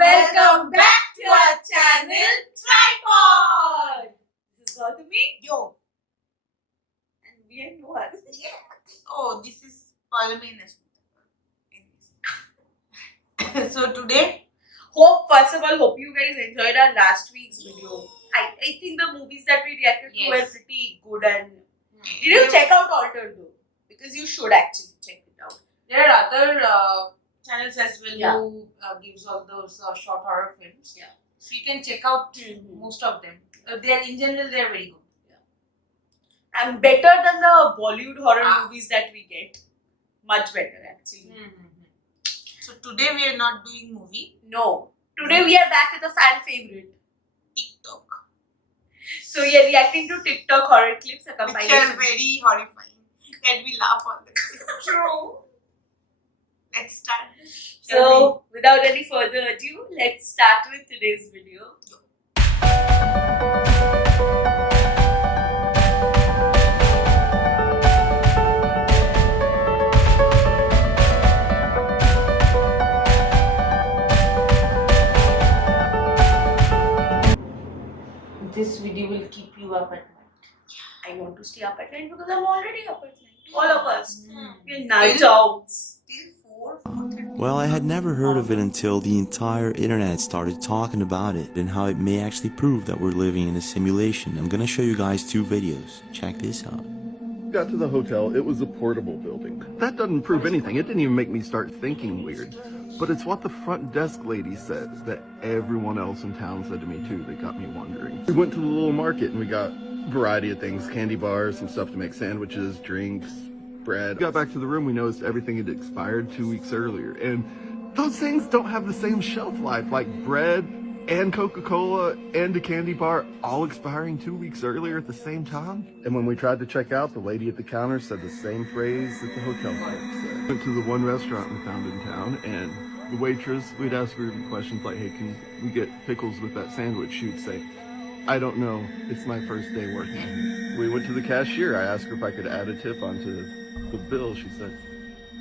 Welcome back to our channel, Tripod! This is Gautami. Yo. And we are Noah. Yeah. Oh, this is Parliament. So today, First of all, hope you guys enjoyed our last week's video. I think the movies that we reacted to were pretty good. And did you check out Altered though? Because you should actually check it out. there are other channels as well who gives all those short horror films. Yeah. So you can check out most of them. They are in general they are very good. And better than the Bollywood horror movies that we get. Much better actually. So today we are not doing movie. No. Today we are back with a fan favorite. TikTok. So we are reacting to TikTok horror clips. A Which compilation. are very horrifying. And we laugh on the clip. True. Let's start. So without any further ado, let's start with today's video. This video will keep you up at night. I want to stay up at night because I'm already up at night. All of us. We're night Till- owls. Till 4:30. Well, I had never heard of it until the entire internet started talking about it and how it may actually prove that we're living in a simulation. I'm gonna show you guys two videos. Check this out. Got to the hotel, it was a portable building. That doesn't prove anything. It didn't even make me start thinking weird. But it's what the front desk lady said that everyone else in town said to me too that got me wondering. We went to the little market and we got a variety of things, candy bars, some stuff to make sandwiches, drinks, bread. We got back to the room, we noticed everything had expired 2 weeks earlier. And those things don't have the same shelf life, like bread and Coca-Cola and a candy bar all expiring 2 weeks earlier at the same time. And when we tried to check out, the lady at the counter said the same phrase that the hotel clerk said. Went to the one restaurant we found in town, and the waitress, we'd ask her questions like, hey, can we get pickles with that sandwich? She would say, I don't know, it's my first day working. We went to the cashier, I asked her if I could add a tip onto the bill. She said,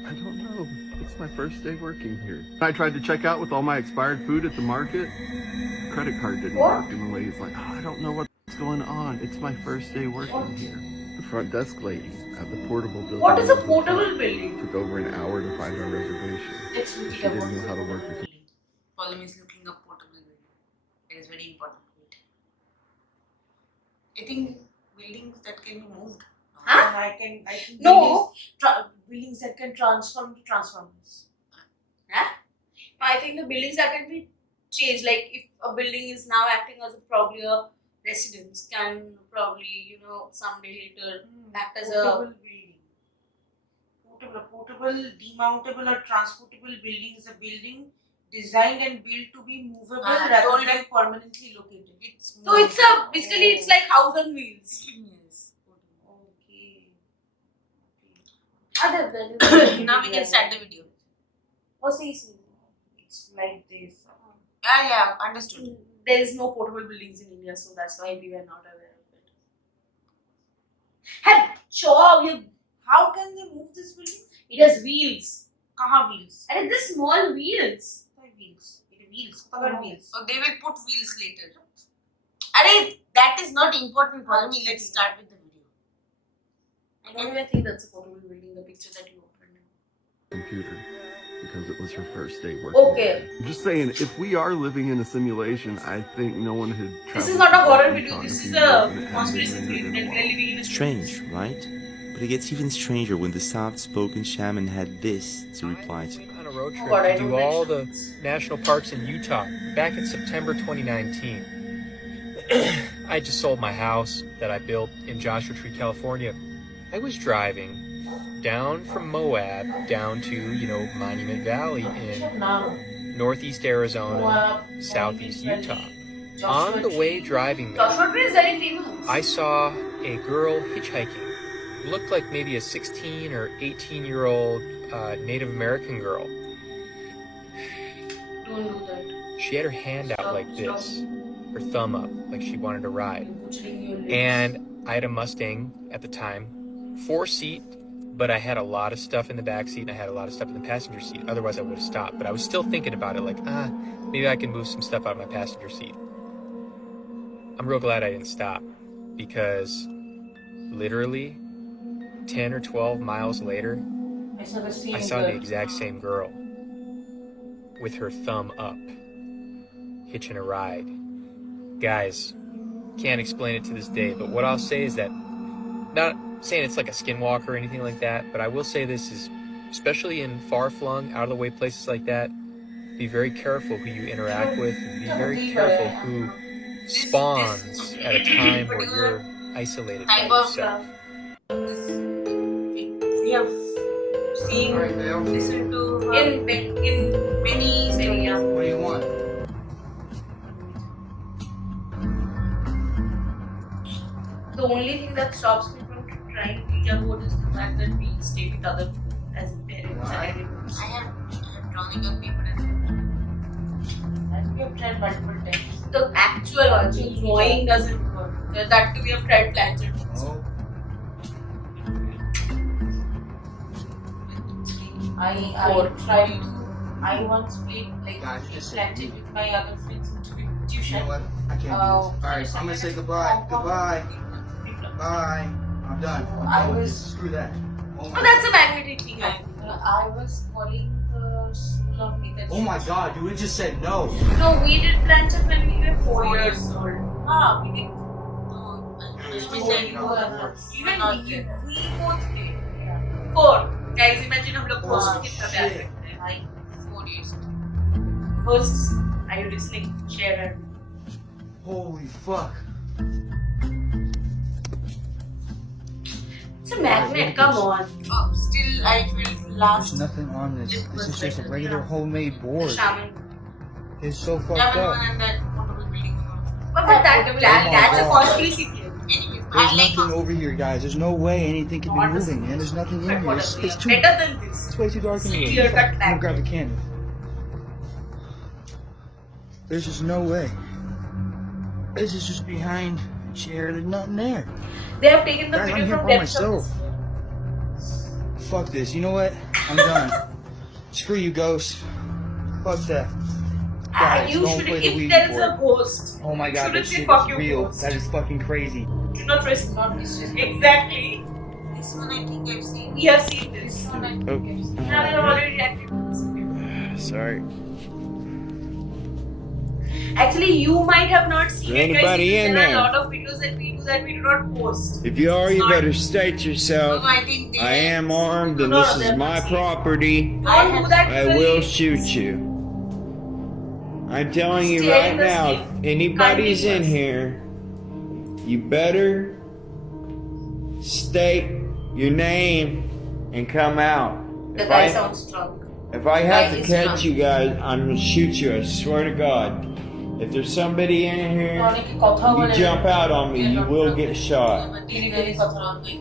I don't know, it's my first day working here. I tried to check out with all my expired food at the market. Credit card didn't work, and the lady's like, oh, I don't know what's going on. It's my first day working here. The front desk lady at the portable building. What is a portable building? Took over an hour to find our reservation. Let's She look didn't up know how to work with it. Problem is looking up portable building. It is very important. I think buildings that can be moved. Huh? I think No. buildings that can transform to transformers. I think the buildings that can be changed, like if a building is now acting as probably a residence, can probably, someday later act as Portable a... building. Portable, demountable or transportable building is a building designed and built to be movable rather than permanently located. So it's basically it's like house on wheels. Yes. Okay. Other than Now we can start the video. Oh, see. It's like this. Yeah, understood. There is no portable buildings in India, so that's why we were not aware of it. Hey, sure, How can they move this building? it has wheels. Kaha wheels. And it's the small wheels. Wheels. Wheels. So they will put wheels later. Arey, that is not important for me. Let's start with the video. I don't even think that's a portable building, the picture that you opened. Computer. Because it was her first day working. Okay. I'm just saying, if we are living in a simulation, I think no one had This is traveled not a to horror Bali video, on this few is years a and it conspiracy hasn't theory been that we are living in a Strange, right? But it gets even stranger when the soft-spoken shaman had this to reply to. On a road trip God, I to don't do like all the shamans. national parks in Utah back in September 2019. I just sold my house that I built in Joshua Tree, California. I was driving down from Moab down to, Monument Valley in northeast Arizona, southeast Utah. On the way driving there, Joshua Tree is very famous. I saw a girl hitchhiking. Looked like maybe a 16 or 18-year-old Native American girl. Don't do that. She had her hand out like this, her thumb up, like she wanted to ride. Butchering your lips. And I had a Mustang at the time, 4-seat, but I had a lot of stuff in the back seat and I had a lot of stuff in the passenger seat. Otherwise, I would have stopped. But I was still thinking about it, like, maybe I can move some stuff out of my passenger seat. I'm real glad I didn't stop, because literally 10 or 12 miles later, I saw the I saw the exact same girl with her thumb up, hitching a ride. Guys, can't explain it to this day, but what I'll say is that, not saying it's like a skinwalker or anything like that, but I will say this is, especially in far-flung, out-of-the-way places like that, be very careful who you interact with, and be very careful who spawns at a time where you're isolated by type of yourself. we have seen, listened to her in many stories. What do you want? The only thing that stops me from trying Ouija board is the fact that we stay with other people as parents and animals. I have drowning on paper and we have tried multiple times. The actual drawing doesn't work. That too we have tried planted. Oh. I tried. I once played like Guys, you just planted with my other friends in You tuition. know what? I can't do this. Alright, I'm gonna say goodbye. Goodbye. Bye. I'm done. I'm done with this. Screw that. Oh Oh, that's a magnetic thing. I was calling the school of me that Oh my god, you would have just said no. No, we did planted when we were 4 years old. we did. Even we both did. 4. Guys, imagine हम लोग host कितना प्यार करते हैं. Like 4 years. Hosts, are you listening? Share it. Holy fuck. It's a magnet. Come on. Still, I felt There's last. nothing on this. This is just a regular homemade board. Shaman. It's so fucked That up. one and that portable building. But that's a conspiracy theory. Anyways, There's I like nothing over here, guys. There's no way anything can be Not moving, man. There's nothing in But here. whatever. It's too. Better than this. It's way too dark in here. Clear cut I'm gonna back. grab the candle. There's just no way. This is just behind a chair. There's nothing there. They have taken the Guys, I'm video here from by depths of myself. this. Fuck this. You know what? I'm done. Screw you, ghosts. Fuck that. Guys, You don't should, play the if Ouija there is a board. ghost, Oh my god, shouldn't that say shit fuck is you, real. ghost. That is fucking crazy. do not risk. not disrespect. Exactly. This one I think I've seen. We have seen this. This one I think Oh. I've seen. Now we have already reacted to this video. Sorry. Actually, you might have not seen it, guys. Anybody Because in there are there? a lot of videos that we do not post. If you are, you Sorry. better state yourself. No, I think they I am armed and No, this they're is my not. property. Don't do that. I to will the- shoot you. I'm telling you Stay right in the now, safe. if anybody's in Continuous. here, you better state your name and come out. The If guy I, sounds drunk. if I have Guy to is catch drunk. you guys, I'm gonna shoot you, I swear to God. If there's somebody in here, অনেকে কথা you বলে jump out on me, you will get shot. Delivery কথা বলে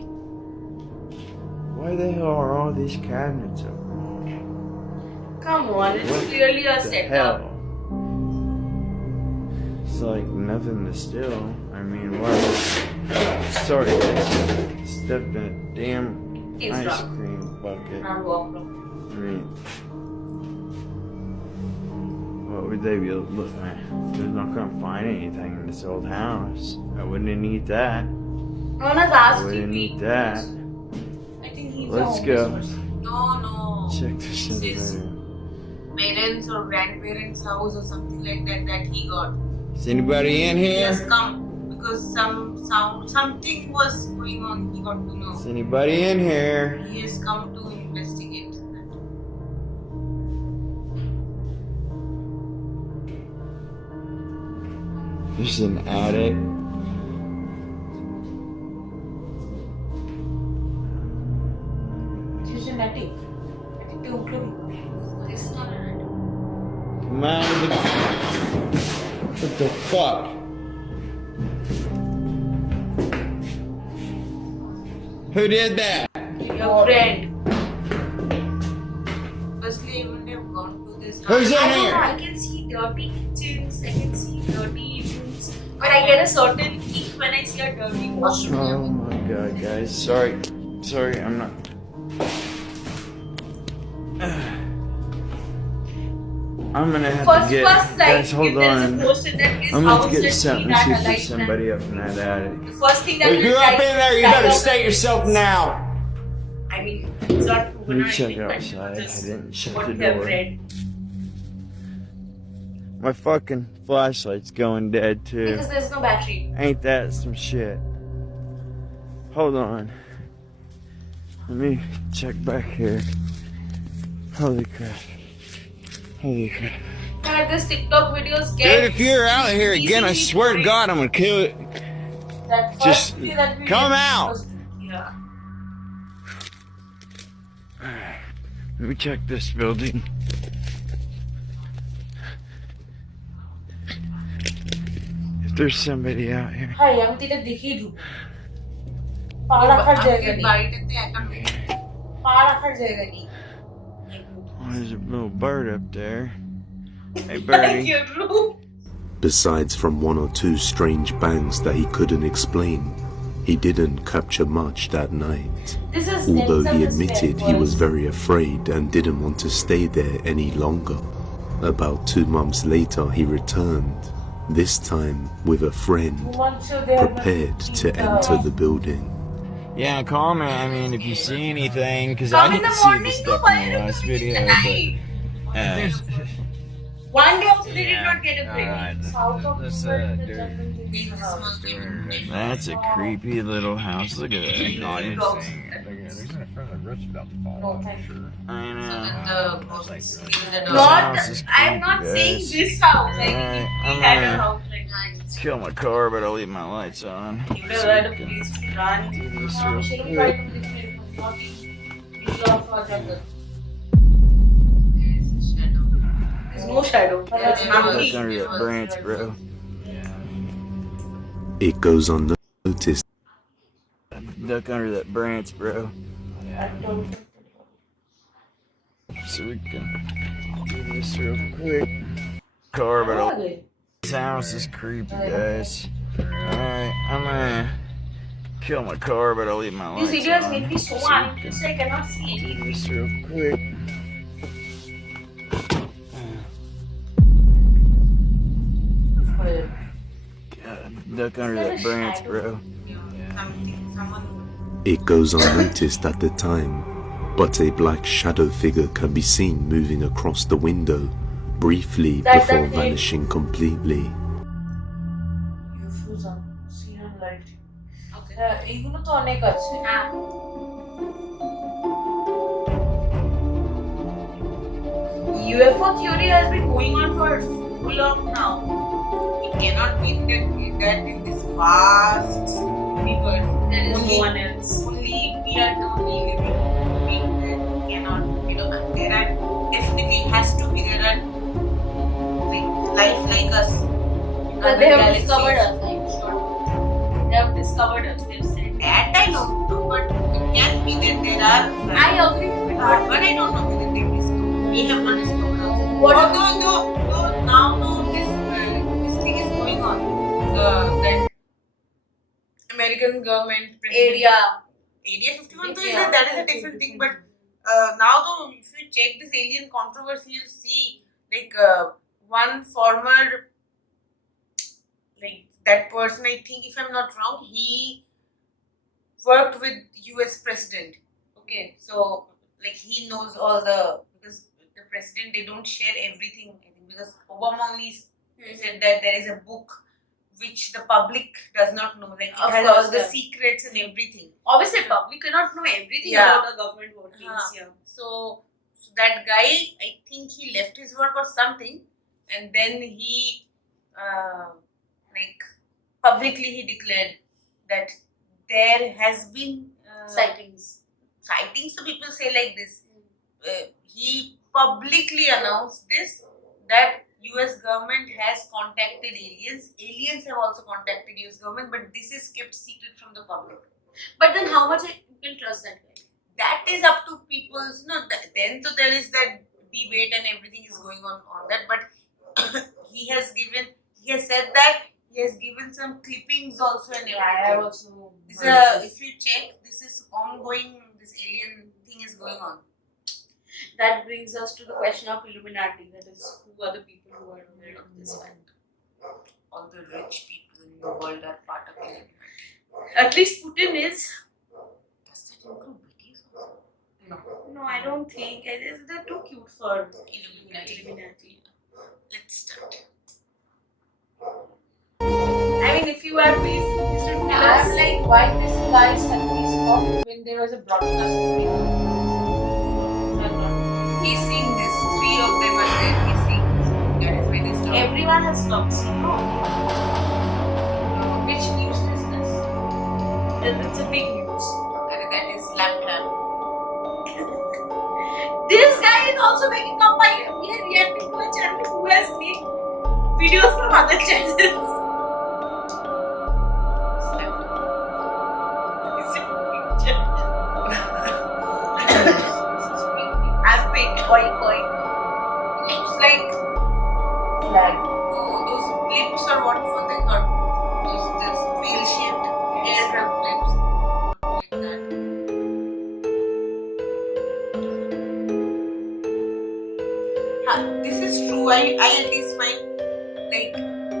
Why the hell are all these cabinets open? Come on, it's What clearly a the setup. hell? It's like nothing to steal. I mean, what? Sorry, guys. Stepped in a damn He's ice drunk. cream bucket. Not walk. I mean, what would they be? Look, they're not gonna find anything in this old house. I wouldn't need that. No one has I asked wouldn't you. need that. I think he's Let's a go. homeless person. No. Check this in the This is- bedroom. Parents or grandparents' house or something like that he got. Is anybody in He here? has come because something was going on. He got to know. Is anybody in here? He has come to investigate that. There's an attic. This is an attic. Attic to include. This is not an attic. Come on. What the fuck? Who did that? Your friend. Firstly, I wouldn't have gone to this Who's in I don't know, here? I can see dirty kitchens, I can see dirty rooms, but I get a certain kick when I see a dirty washroom. Oh my god, guys. Sorry, I'm not. I'm gonna have First, to get. like, Guys, hold if there is a on. ghost in that place, I'm how gonna is get that something. tree See that if there's alive? somebody up in that attic. The first thing that If you're up in there, you better state yourself now. I mean, it's not proven Let or me check anything, but outside. I just didn't shut what the we have door. read. My fucking flashlight's going dead too. Because there's no battery. Ain't that some shit? Hold on. Let me check back here. Holy crap. Holy crap. God, this TikTok videos get. Dude, if you're out here again, I swear to God, I'm gonna kill it. That first Just thing that we come did out. was- Yeah. Alright, let me check this building. If there's somebody out here. Hi, আমি তো এটা দেখেই ঢুকবো। পা রাখার জায়গা নেই। বাড়িটাতে একা ঢুকে পা রাখার জায়গা নেই। Oh, there's a little bird up there. Hey, birdie. Cute room. Besides from one or two strange bangs that he couldn't explain, he didn't capture much that night. This is Although he Nelson's admitted bed, he was boys. very afraid and didn't want to stay there any longer. About 2 months later he returned, this time with a friend, prepared to enter the building. Yeah, comment. I mean, if you see anything, because I Come in didn't the see morning, the no, stuff why in are the you last coming in video, the but night? One day also they did not get a break. South of let's the do jungle. That's a creepy little house. Look at that. Naughty dogs. No, thank you. I know. the ghosts in the This door. Not, house is I'm not creepy, saying guys. this house. Like, Alright, we I'm had a gonna house like that. kill my car, but I'll leave my lights on. You would have had a place to run. Do this real She don't quick. try to live in not in middle of a jungle. There is a shadow. There's no shadow. It's Look nothing. under that branch, bro. It goes unnoticed Duck under that branch, bro. So we can do this real quick. Car, but I'll... This house is creepy, guys. Alright, I'm gonna kill my car, but I'll leave my lights These videos on. make me so So we anxious I cannot see can do anything. this real quick. God, duck under that branch, bro. Someone It goes unnoticed at the time, but a black shadow figure can be seen moving across the window, briefly That before thing. vanishing completely. UFOs are seen on light. এইগুলো তো অনেক আছে। UFO theory has been going on for so long now. it cannot be that in this vast universe There is only, no one else. only we are the only living being that cannot, there are definitely has to be there are like life like us. But other they have galaxies. discovered us, I'm sure. They have discovered us. They've said That I don't know, but it can be that there are. I agree with But I don't know whether they discovered. We have not discovered also. What- Although now this thing is going on. That American government area. Area 51 so Yeah. that is a different thing. But now though, if you check this alien controversy, you'll see like one former like that person. I think if I'm not wrong, he worked with US president. Okay, so like he knows all the because the president they don't share everything. I think because Obama only said that there is a book which the public does not know. Like it Of has course, all the yeah. secrets and everything. Obviously, public cannot know everything Yeah. about the government workings. Yeah. So that guy, I think he left his work or something, and then he like publicly he declared that there has been Sightings. sightings. So people say like this. He publicly announced this that US government has contacted aliens. Aliens have also contacted US government, but this is kept secret from the public. But then, how much you can trust that guy? That is up to people's. Then so there is that debate and everything is going on that. But he has said that he has given some clippings also and everything. also. If you check, this is ongoing. This alien thing is going on. that brings us to the question of Illuminati. That is, who are the people who are aware of this fact? All the rich people in the world are part of Illuminati. At least Putin is. Does that include British also? No. No, I don't think. They're too cute for Illuminati. Let's start. I mean, if you are please should tell us. I'm like, why this guy suddenly stopped when there was a broadcast going on? He's seeing this. 3 of them are there. He's seeing this. That is why they stopped. Everyone has stopped. No, Which news is this? it's a big news. And that is laptop. This guy is also making up by we are reacting to a channel who has made videos from other channels. I'm big, oink oink. Looks like Flag. those blips are what they got. Those wheel shaped airdrop blips. Like that. This is true. I at least find like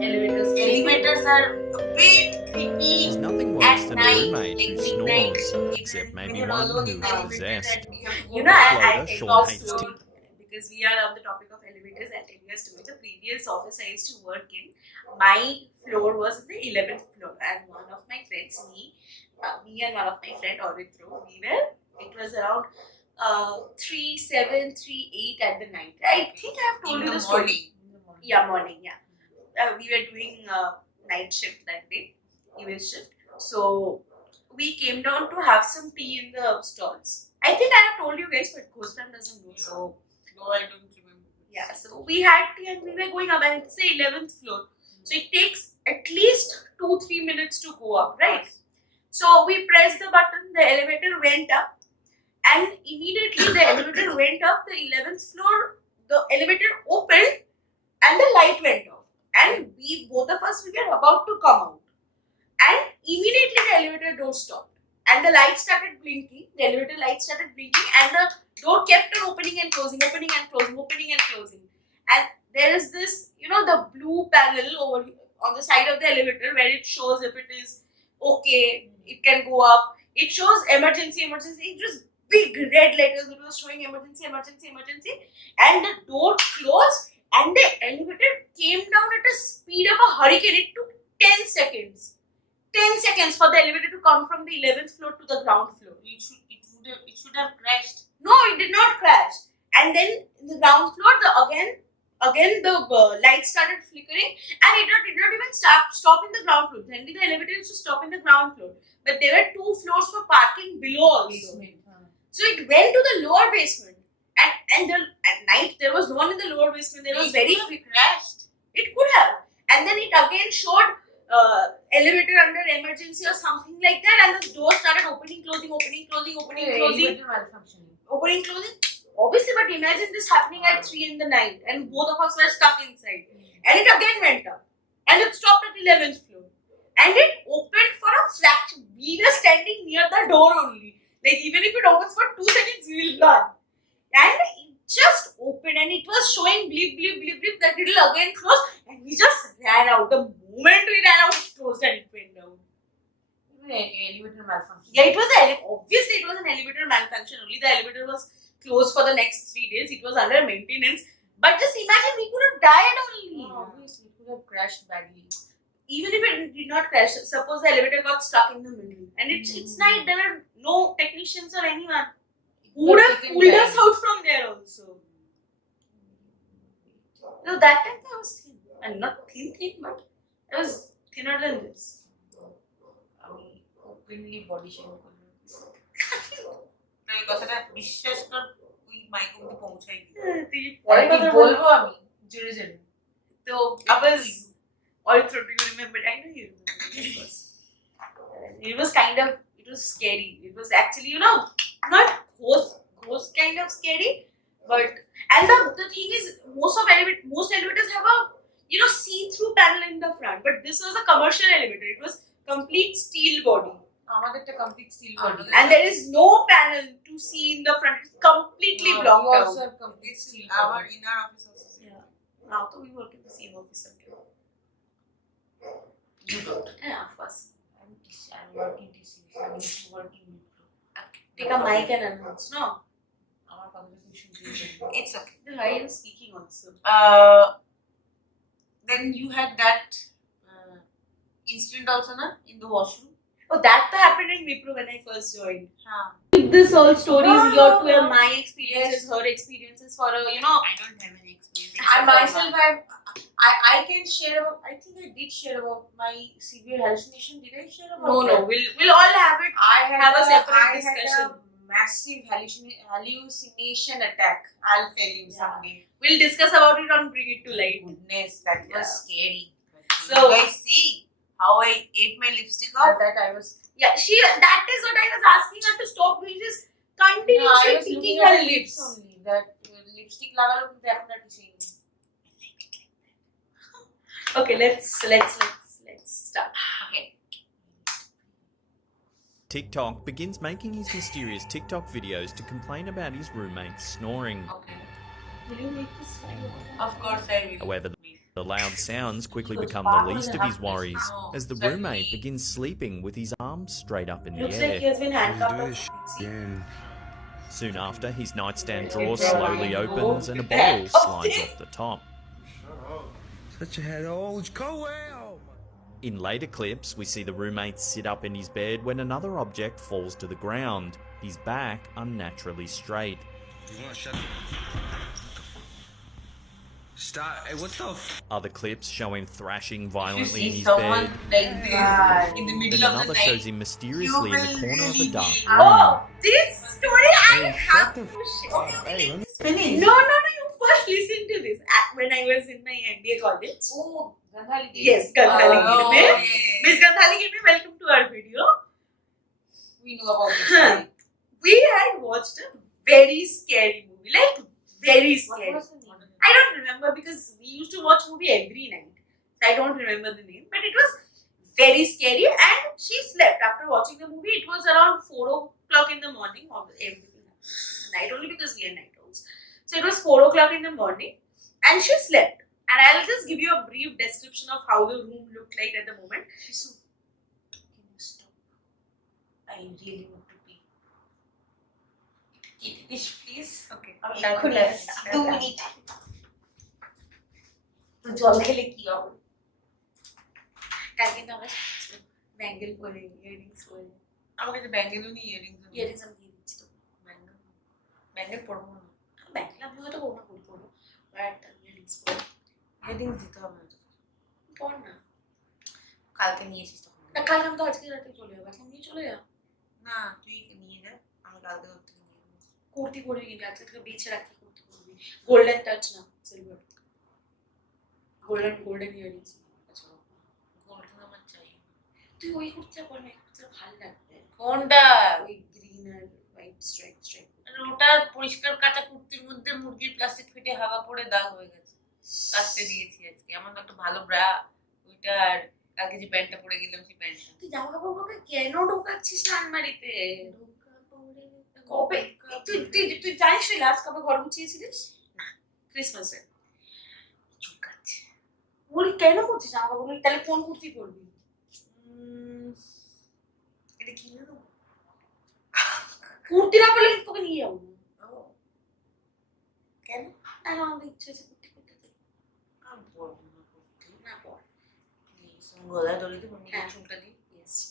elevators are a bit creepy. There's nothing worse At than night, a roommate like who midnight, snores, except maybe when you're one alone in who's the elevator possessed. and you have to go You know, back. I Floater, take Sean off hates slow because we are on the topic of elevators. I'll tell you a story. The previous office I used to work in, my floor was the 11th floor, and one of my friends, me and one of my friend Orithro, it was around 3, 7, 3, 8 at the night. I think I have told In you the the story. morning. Yeah, morning, yeah. We were doing night shift that day, evening shift. So we came down to have some tea in the stalls. I think I have told you guys, but Ghost Fam doesn't know. So No, I don't remember. yeah, so we had tea and we were going up, and it's the 11th floor. So it takes at least 2-3 minutes to go up, right? So we pressed the button, the elevator went up, and immediately the elevator went up, the 11th floor, the elevator opened, and the light went off. And both of us, we were about to come out. And immediately the elevator door stopped. And the light started blinking, the elevator light started blinking, and the door kept on opening and closing, opening and closing, opening and closing. And there is this, the blue panel over on the side of the elevator where it shows if it is okay, it can go up. It shows emergency, emergency. It was big red letters, it was showing emergency, emergency, emergency. And the door closed and the elevator came down at a speed of a hurricane. It took 10 seconds. 10 seconds for the elevator to come from the 11th floor to the ground floor. It should have crashed. No, it did not crash. And then in the ground floor, again the lights started flickering, and it did not even stop in the ground floor. Then the elevator used to stop in the ground floor, but there were 2 floors for parking below also. So it went to the lower basement, and at night there was no one in the lower basement. There was very few. Crashed. It could have, and then it again showed elevator under emergency or something like that, and the door started opening, closing, opening, closing, opening, closing, opening, closing. Obviously, but imagine this happening at 3 in the night, and both of us were stuck inside, and it again went up, and it stopped at 11th floor, and it opened for a fraction. We were standing near the door only. Like, even if it opens for 2 seconds, we will run. And it just opened, and it was showing blip, blip, blip, blip, that it will again close, and we just ran out. The moment we ran out, it closed and it went down. Elevator malfunction. Yeah, obviously it was an elevator malfunction only. The elevator was closed for the next 3 days. It was under maintenance. But just imagine, we could have died only. Obviously, it could have crashed badly. Even if it did not crash, suppose the elevator got stuck in the middle, and it's night, there were no technicians or anyone who would have pulled us out from there also. So that time I was thin, and not thin, but I was thinner than this. Openly body shaming না এই কথাটা বিশ্বাস কর তুই mic অবধি পৌঁছাই পরে কথা বলবো আমি জোরে জোরে তো I was also, do you remember? I know you remember. It was scary. It was actually, not ghost kind of scary, but, and the thing is, most elevators have a, see-through panel in the front, but this was a commercial elevator. It was complete steel body. আমাদেরটা complete steel body. and there is no panel to see in the front. It's completely We blocked also out. have complete steel Our body. in our office also. Yeah. Now that we work in the same office again. You don't. Yeah, of course. I'm working TC. I'm working Wipro. Take a mic and announce. No. আমার conversation It's okay. Then why are you speaking also? Then you had that incident also, na, in the washroom. Oh, that happened in Wipro when I first joined. Huh. This all stories Wow. here to where my experiences, her experiences for a I don't have any experience. I myself I can share about. I think I did share about my severe hallucination. Did I share about? no, that? we'll all have it. I had Have a separate I discussion. had a massive hallucination attack. I'll tell you someday. We'll discuss about it on Bring It to Light. Goodness, that was Yeah. scary. So You guys see how I ate my lipstick off? That I was. yeah, that is what I was asking her to stop doing. Just No, I continuously was picking looking her at lips. only. That lipstick লাগালো কিন্তু এখন আর কিছুই নেই. Okay, let's start. Okay. TikTok begins making his mysterious TikTok videos to complain about his roommate's snoring. Okay. Will you make this video? Of course I will. However, the loud sounds quickly become the least of his worries as the roommate begins sleeping with his arms straight up in the Looks like he air. has been handcuffed. or something. See? Soon after, his nightstand drawer slowly opens and a bottle slides off the top. Such a head old In later clips, we see the roommate sit up in his bed when another object falls to the ground, his back unnaturally straight. Stop. Hey, what the Other clips show him thrashing violently in See his someone bed. like this in the Then middle of the another night. shows him mysteriously in the corner of the dark Oh, room. this story I have to share. Hey, let me Finish. No, you first listen to this. When I was in my MBA college. Oh, Gandhali Devi. Yes, Gandhali Oh, Giri. yes. Miss Gandhali Giri, welcome to our video. We know about this. We had watched a very scary movie, like very What scary. was the name? I don't remember because we used to watch movie every night. I don't remember the name, but it was very scary. And she slept after watching the movie. It was around 4 o'clock in the morning. Everything happened night only because we are night owls. So it was 4 o'clock in the morning, and she slept. And I'll just give you a brief description of how the room looked like at the moment. So, can you stop? I really want to pee. This, please. Okay. Cool. 2 minutes. জল খেলে কি হবে? কালকে তো আমরা bangle পরে earrings পরে আমার কাছে ব্যাঙ্গেলও নেই, ইয়ারিংস নেই। ইয়ারিংস আমি দিয়ে দিচ্ছি তো ব্যাঙ্গেল পরবো না। ব্যাঙ্গেল আমি হয়তো কোনো করবো বাট ইয়ারিংস পরে ইয়ারিংস দিতে হবে না। পর না কালকে নিয়ে এসিস তখন। না কালকে আমি তো আজকে রাতে চলে যাবো এখন নিয়ে চলে যা না, তুই নিয়ে যা, আমি কালকে ওর থেকে নিয়ে নেবো। কুর্তি পরবি কিন্তু আজকে থেকে বেছে রাখি কুর্তি পরবি গোল্ডেন টাচ না সিলভার গোল্ডেন ইয়ারিংস গোল্ডেন আমার চাই। তুই ওই কুর্তিটা পর না কুর্তিটা ভালো লাগবে কোনটা? ওই গ্রিন আর হোয়াইট স্ট্রাইপ ওটা পরিষ্কার কাঁচা কুর্তির মধ্যে মুরগির প্লাস্টিক ফেটে হাওয়া পড়ে দাগ হয়ে গেছে। কাচতে দিয়েছি আজকে। আমার একটা ভালো ব্রা, ওইটা আর কালকে যে প্যান্টটা পরে গেলাম সেই প্যান্টটা। তুই জামা কাপড়গুলোকে কেন ঢোকাচ্ছিস না আলমারিতে কবে তুই জানিস তুই লাস্ট কবে ঘর মুছিয়েছিলিস না ক্রিসমাসে চুকাচ্ছে। বলি কেন করছিস জামা কাপড়গুলো তাহলে কোন কুর্তি পরবি এটা কি নেবো? কুর্তি না পরলে কিন্তু তোকে নিয়ে যাবো কেন? না আমাদের ইচ্ছে আছে কুর্তি পরতে আমি পরবো না কুর্তি। না পর প্লিজ, গলায় দড়ি দেবো, নিজের হ্যাঁ। চুলটা দিই।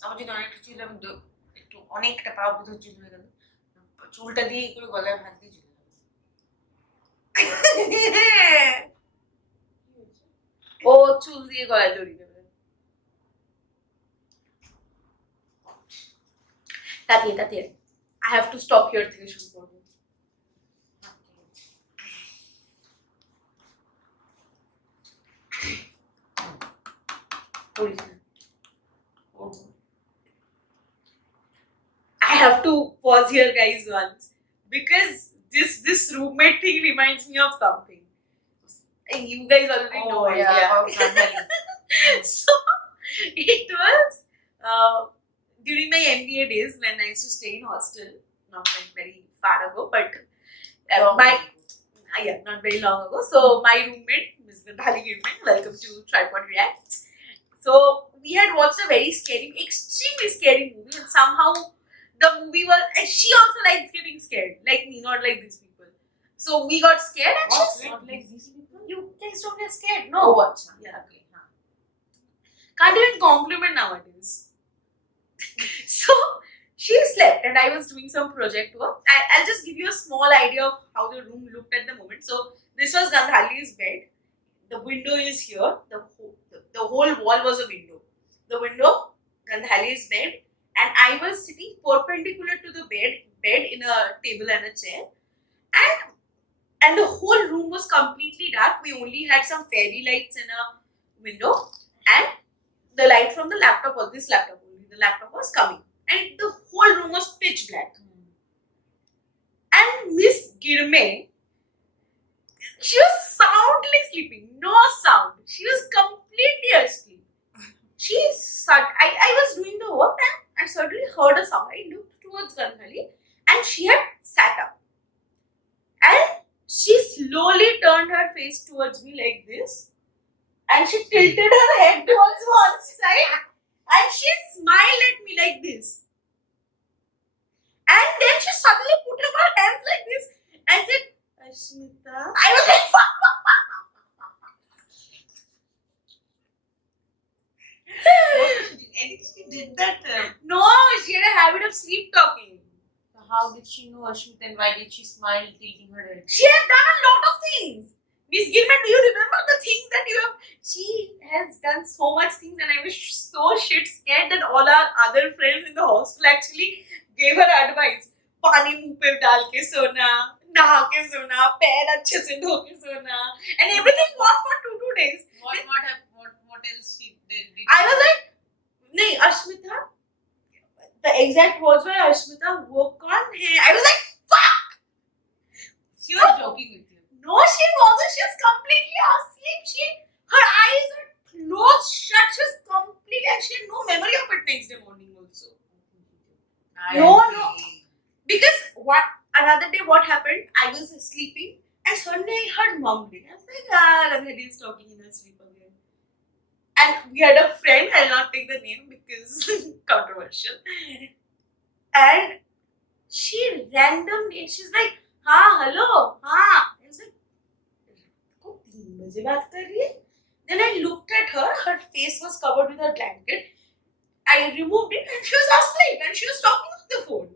আমার যদি অনেকটা চুল, আমি একটু অনেকটা পাওয়া বোধ চুল হয়ে গেল, চুলটা দিয়ে করে গলায় হাত দিয়ে চলে যাবো। ও চুল দিয়ে গলায় দড়ি দেবে তাতিয়ে I have to stop here থেকে শুরু করবো I have to pause here guys once because this roommate thing reminds me of something. You guys already know it. Gandhali. So it was during my MBA days when I used to stay in hostel, not very far ago, but not very long ago. So my roommate, Ms. Gandhali Gilman, welcome to Tripod React. So we had watched a very scary, extremely scary movie, and somehow the movie was, and she also likes getting scared, like me, not like these people. So we got scared and she's Not like these people. you guys don't get scared, no? Oh, acha. Yeah, okay. Can't even compliment nowadays. So she slept and I was doing some project work. I'll just give you a small idea of how the room looked at the moment. So this was Gandhali's bed. The window is here. The whole wall was a window. The window, Gandhali's bed, and I was sitting perpendicular to the bed in a table and a chair. And the whole room was completely dark. We only had some fairy lights in a window, and the light from the laptop was this laptop only. The laptop was coming, and the whole room was pitch black. And Miss Girme, she was soundly sleeping, no sound. She was completely asleep. I was doing the work and I suddenly heard a sound. I looked towards Gandhali and she had sat up. And she slowly turned her face towards me like this. And she tilted her head towards one side. And she smiled at me like this. And then she suddenly put up her hands like this and said, Ashmita. I was like, fuck. I think she did that. No, she had a habit of sleep talking. So how did she know Ashmita and why did she smile tilting her head? She has done a lot of things. Miss Gilman, do you remember the things that you have? She has done so much things and I was so shit scared that all our other friends in the hostel actually gave her advice. पानी मुंह पे डाल के सोना, नहा के सोना, पैर अच्छे से धो के सोना, and everything worked for 2 days. What else she did? I was like, नहीं Ashmita. The exact words were Ashmita, वो कौन है? I was like, fuck. She was joking with you. No, she wasn't. She was completely asleep. Her eyes were closed shut. She was completely, and she had no memory of it next day morning also. No. Because another day what happened, I was sleeping and suddenly I heard mumbling. I was like, Gandhali is talking in her sleep again. And we had a friend, I'll not take the name because controversial. And she randomly, she's like, hello, I was like, "Ko 3 baje baat kar rahi hai?" Then I looked at her, her face was covered with her blanket. I removed it and she was asleep and she was talking on the phone.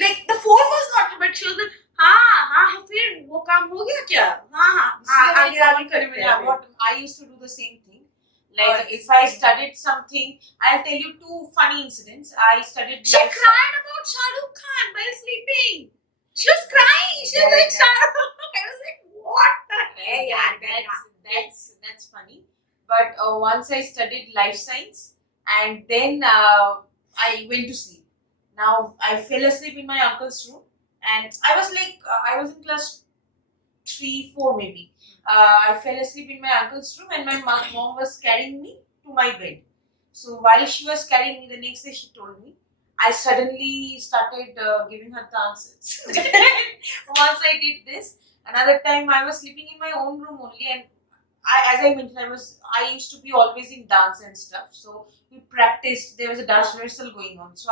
Like the phone was not, but she was like, फिर वो काम हो गया क्या? आगे करते हैं. What I used to do the same thing. Like if I studied something, I'll tell you 2 funny incidents. I studied. She cried about Shah Rukh Khan while sleeping. She was crying. She was like Shah Rukh. I was like, what the hell? Yeah, that's funny. But once I studied life science, and then I went to sleep. Now I fell asleep in my uncle's room, and I was like, I was in class 3-4 maybe. I fell asleep in my uncle's room, and my mom was carrying me to my bed. So while she was carrying me, the next day she told me, I suddenly started giving her the answers. Once I did this, another time I was sleeping in my own room only, and as I mentioned, I used to be always in dance and stuff. So we practiced. There was a dance rehearsal going on. So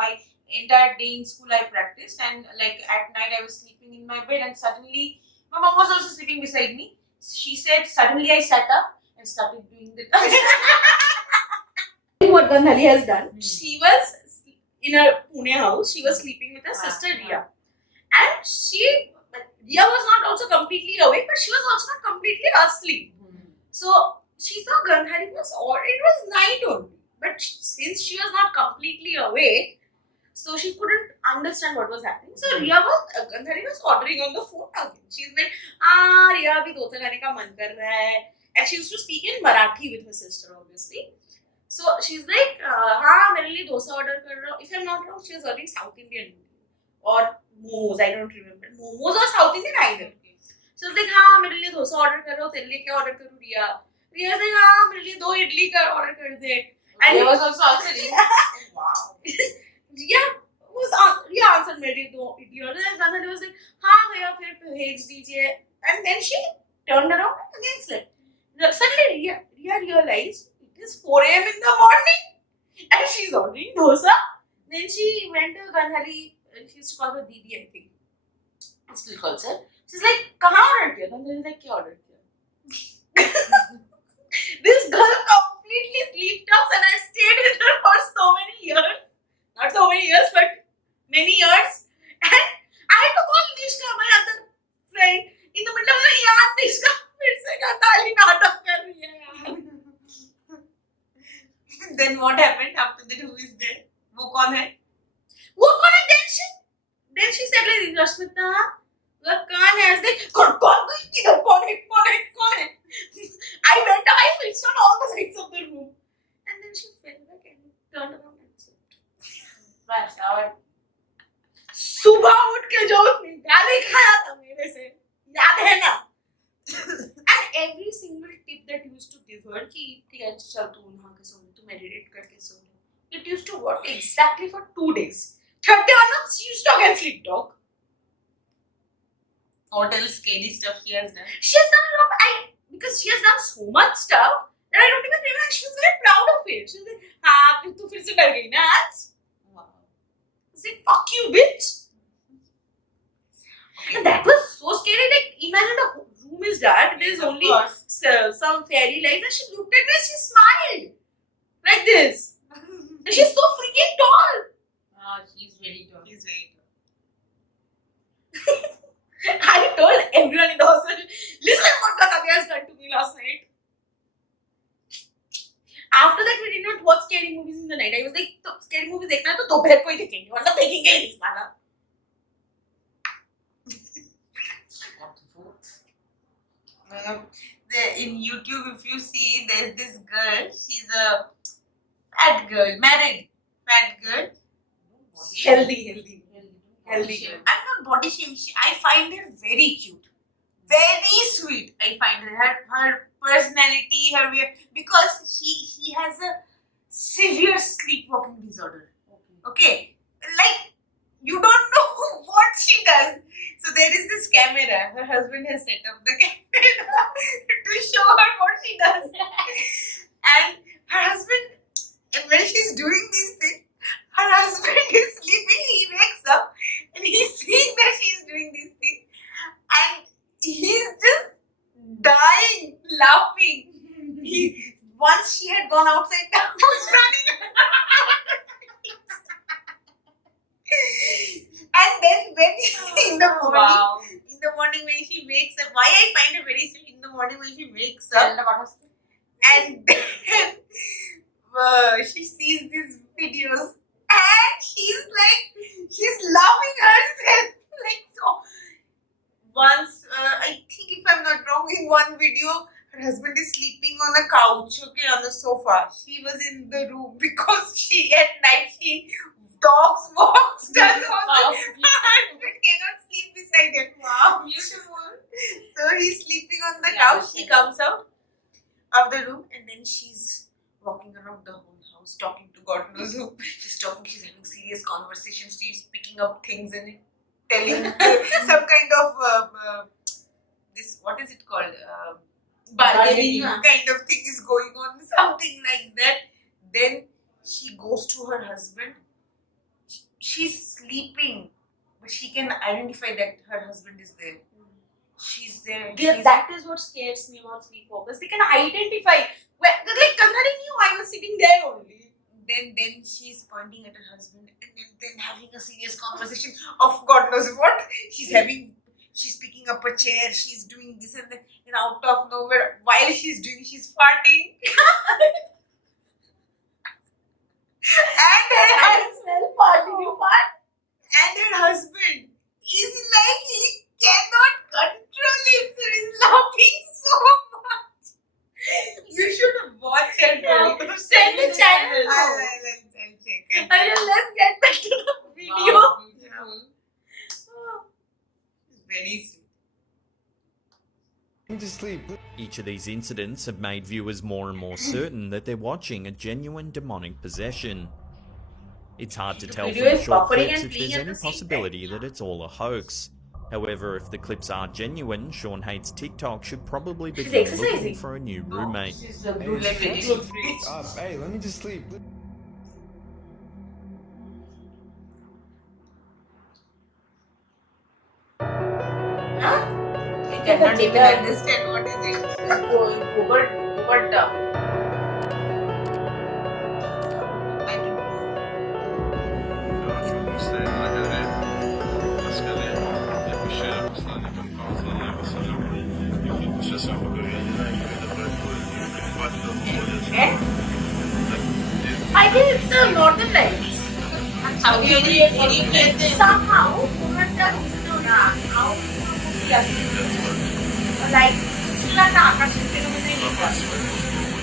entire day in school I practiced, and like at night I was sleeping in my bed, and suddenly my mom was also sleeping beside me. She said, suddenly I sat up and started doing the dance. What Gandhali has done, she was in her Pune house, she was sleeping with her sister Riya. And Riya was not also completely awake, but she was also not completely asleep. So she saw Gandhali it was night only. But since she was not completely awake, so she couldn't understand what was happening. So Gandhali was ordering on the phone again. She's like, Riya abhi dosa khane ka man kar raha hai. And she used to speak in Marathi with her sister, obviously. So she's like, mere liye dosa order kar raha hu. If I'm not wrong, she was ordering South Indian or momos. I don't remember. Momos or South Indian either. So she's like, mere liye dosa order kar raha hu. Tere liye kya order karu Riya? Riya's like, mere liye 2 idli ka order kar de. And I was also answering. Wow. Riya answered मेरी दो idiot and then he was like हाँ भैया फिर भेज दीजिए and then she turned around and again slept. Suddenly Riya realized it is 4 a.m. in the morning and she's ordering dosa. Then she went to Gandhari, she used to call her Didi, I think. I still calls her. She's like, कहाँ order किया? Then he's like, क्या order किया? This girl completely sleep talks and I stayed with her for so many years. Not so many years, but many years. And I had to call Nishka, my other friend, in the middle of the yaar Nishka, फिर से गंदाली नाटक कर रही है यार. Then what happened after that? Who is there? वो कौन है? वो कौन है? Then she said like Rashmita, वो कौन है? I was like कौन किधर कौन है? I went up, I switched on all the lights of the room, and then she fell back and turned around and slept. Flash shower. सुबह उठ के जो उसने गाली खाया था मेरे से याद है ना? And every single tip that used to give her कि ठीक है चल तू नहा के सो ले, तू मेडिटेट करके सो ले. It used to work exactly for 2 days. 30 onwards she used to again sleep talk. What else scary stuff she has done? She has done a lot. Because she has done so much stuff that I don't even realize she was very proud of it. She was like, हाँ तू फिर से डर गई ना आज? Wow. I was like, fuck you, bitch. And that was so scary. Like, imagine the room is dark. There's Of only course. some fairy lights, and she looked at me and she smiled like this. And she's so freaking tall. She's very tall. She's very tall. I told everyone in the hospital, listen what Katavya has done to me last night. After that, we did not watch scary movies in the night. I was like, तो scary movies देखना है तो दोपहर को ही देखेंगे, वरना देखेंगे ही नहीं साला. In YouTube, if you see, there's this girl. She's a fat girl, married fat girl. Healthy. I'm not body shaming. I find her very cute, very sweet. I find her personality, her way, because she has a severe sleepwalking disorder. Okay, like you don't know what she does. So there is this camera. Her husband has set up the camera to show her what she does, and her husband, when she's doing these things, her husband is sleeping. He wakes up and he's seeing that she's doing these things, and he's just dying laughing. Once she had gone outside the house running, and then when in the morning when she wakes up, why I find it very sweet, in the morning when she wakes up, and then she sees these videos. And she's loving herself. Like, so. Once, I think if I'm not wrong, in one video, her husband is sleeping on a couch, okay, on the sofa. She was in the room because at night, dogs walks down on the husband cannot sleep beside him. Wow, beautiful. So he's sleeping on the couch. She comes out of the room and then she's walking around the whole house talking to God knows who. She's having serious conversations. She's picking up things and telling some kind of this, what is it called? Bargaining kind of thing is going on, something like that. Then she goes to her husband. She's sleeping, but she can identify that her husband is there. She's there. That is what scares me about sleepwalkers. They can identify. Like Kandhari knew I was sitting there only. Then she's pointing at her husband and then having a serious conversation of God knows what. She's picking up a chair, she's doing this and that, and out of nowhere, while she's farting. And her husband is like, he cannot control him, so he's laughing so much. You should watch it. Send the channel. I'll check. Let's get back to the video. Wow, beautiful. It's very sweet. To sleep. Each of these incidents have made viewers more and more certain that they're watching a genuine demonic possession. It's hard to tell from video the is short buffering clips and if playing there's at any the same possibility that it's all a hoax. However, if the clips are genuine, Sean Hate's TikTok should probably She's begin exercising. looking for a new roommate. She's a blue leg lady. Hey, let me just sleep. Huh? I cannot even understand what is it. Gobar. I don't know. I think it's the Northern Lights. How do you get them? Somehow, how yes, like still an আকাশের phenomenon.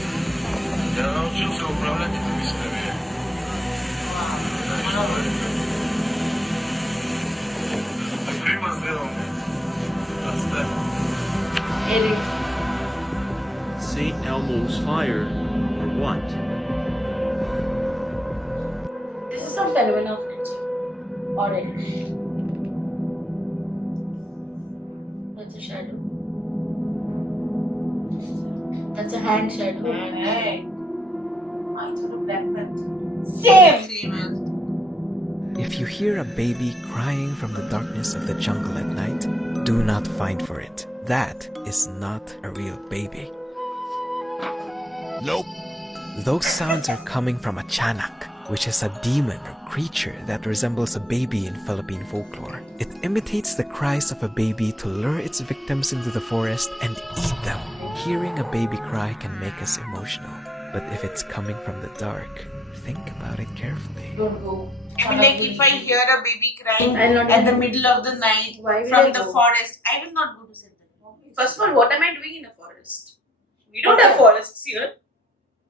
St. Elmo's fire, or what? This is some phenomenon of nature. Already. That's a shadow. That's a hand shadow. Hey. I thought a Black Panther. Same. as. If you hear a baby crying from the darkness of the jungle at night, do not find for it. That is not a real baby. Nope. Those sounds are coming from a chanak, which is a demon or creature that resembles a baby in Philippine folklore. It imitates the cries of a baby to lure its victims into the forest and eat them. Hearing a baby cry can make us emotional, but if it's coming from the dark, think about it carefully. Don't go. I mean, like if I hear a baby crying I'll not at the even- middle of the night Why will from I the go? forest, I will not go to save them. First of all, what am I doing in a forest? We don't have forests here.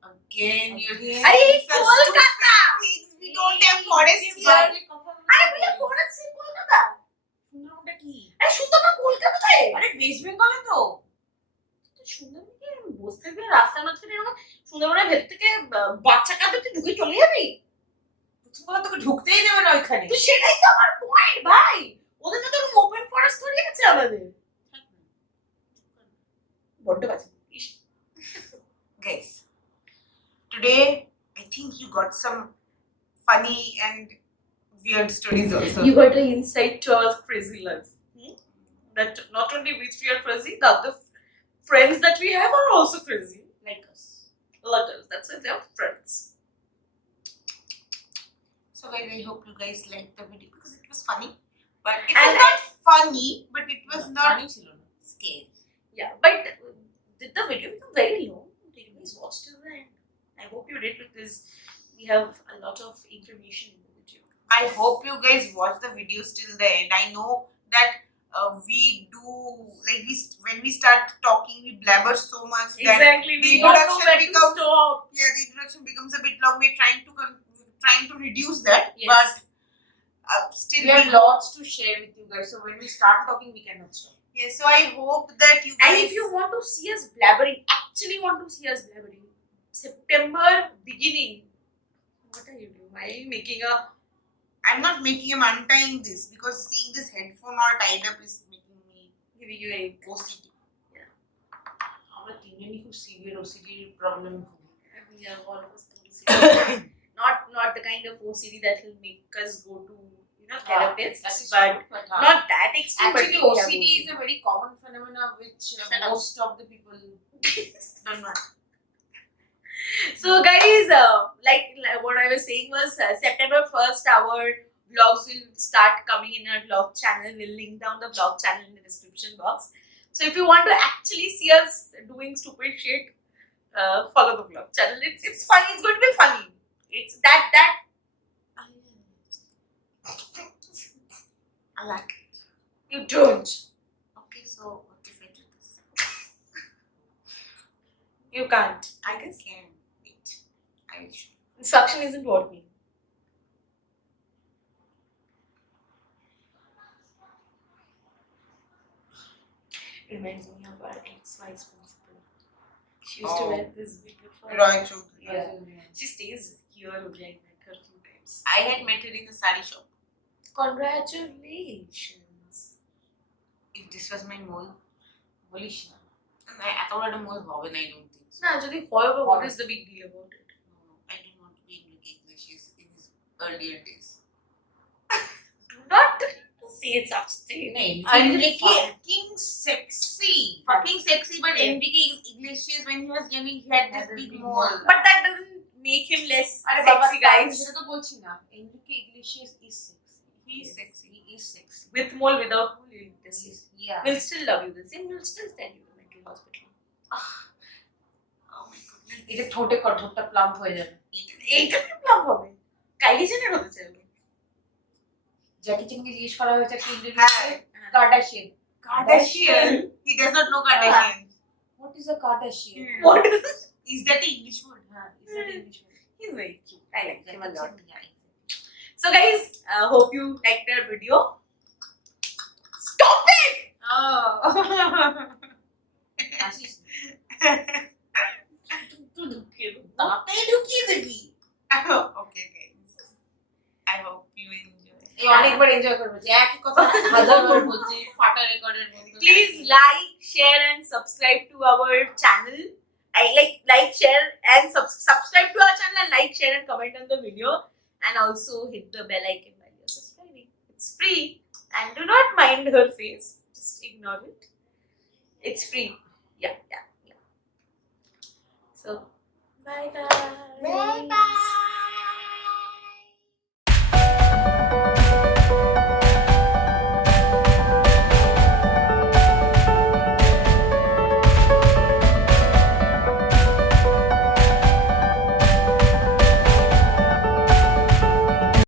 Again, you're saying Hey, such Kolkata! stupid things. We don't have forests here. আরে we have forests in Kolkata. সুন্দরবনটা কি? আরে সুন্দরবন কলকাতায়। আরে West বেঙ্গলে তো। সুন্দরবনে কি বসে থাকবি না রাস্তার মাঝখানে এরকম সুন্দরবনের ভেতর থেকে বাচ্চা কাঁদে তুই ঢুকে চলে যাবি? প্রথমত তোকে ঢুকতেই দেবে না ওইখানে। তো সেটাই তো আমার পয়েন্ট ভাই। ওদের তো তোর ওপেন ফরেস্ট ধরে গেছে আমাদের। বড্ড বাজে। Guys, today I think you got some funny and weird stories also. You got an insight to our crazy life. That not only we three are crazy, the other friends that we have are also crazy. Like us. Like us. That's why they are friends. So guys, I hope you guys liked the video because it was funny. But it And- was not funny, but it was not scary. Yeah, but did the video become very long? Did you guys watch till the end? I hope you did because we have a lot of information in the video. I hope you guys watch the videos till the end. I know that we do like when we start talking, we blabber so much that Exactly. the We don't know introduction where to becomes stop. the introduction becomes a bit long. We're trying to reduce that, Yes. but still We have lots to share with you guys. So when we start talking, we cannot stop. yeah. So I hope that you guys. And if you want to see us blabbering, actually want to see us blabbering, September beginning. What are you doing? Why are you making a? I'm not making him untying this because seeing this headphone all tied up is making me Giving you a OCD. আমরা তিনজনই খুব severe OCD problem we are all of us OCD. not the kind of OCD that will make us go to therapists, but not that extreme. Actually, but we have OCD is a very common phenomena which Shut up. most of the people don't know. So guys, like what I was saying was September 1st our vlogs will start coming in our vlog channel. We'll link down the vlog channel in the description box. So if you want to actually see us doing stupid shit, follow the vlog channel. It's funny. It's going to be funny. It's that I like it. you don't. Okay, so what if I do this? You can't. I guess can. Wait. I will show. Suction isn't working. Reminds me of our ex-vice principal. She used to wear this big before. Roy Choudhury. Yeah. She stays here only. I met her a few times. I had met her in a sari shop. Congratulations. If this was my mole, holy shit. I thought I had a mole hoven, I don't think so. No, actually, however, what is the big deal about it? No, I don't want to be Enrique Iglesias in his earlier days. Do not say such thing. Enrique fucking sexy. Fucking sexy, but Enrique Iglesias, when he was young, he had this big mole. But that doesn't make him less sexy, guys. Enrique Iglesias is sexy. He is sexy. He is sexy. With mole, without mole, this is. Yeah. We'll still love you the same. We'll still send you to mental hospital. Oh my goodness. এটা ঠোঁটে কঠোরটা plump হয়ে যাবে। এইটা কি plum হবে? Kylie জেনার হতে চাইবে। জ্যাকি চ্যানকে জিজ্ঞেস করা হয়েছে একটা হ্যাঁ। ইন্টারভিউতে Kardashian. Kardashian. He does not know Kardashian. What is a Kardashian? What is this? Is that an English word? হ্যাঁ, is that English word? He's very cute. I like him a lot. Yeah. So guys, hope you liked our video. Stop it! Oh. আসিস না। তাড়াতাড়ি ঢুকিয়ে দিবি। Okay, guys. I hope you enjoy. এই অনেকবার enjoy করবো যে একই কথা হাজারবার বলছি ফাটা রেকর্ডের মতো। Please like, share, and subscribe to our channel. I like, share, and subscribe to our channel and like, share, and comment on the video. And also hit the bell icon while you're subscribing. It's free. And do not mind her face. Just ignore it. It's free. Yeah. So, bye guys. Bye bye.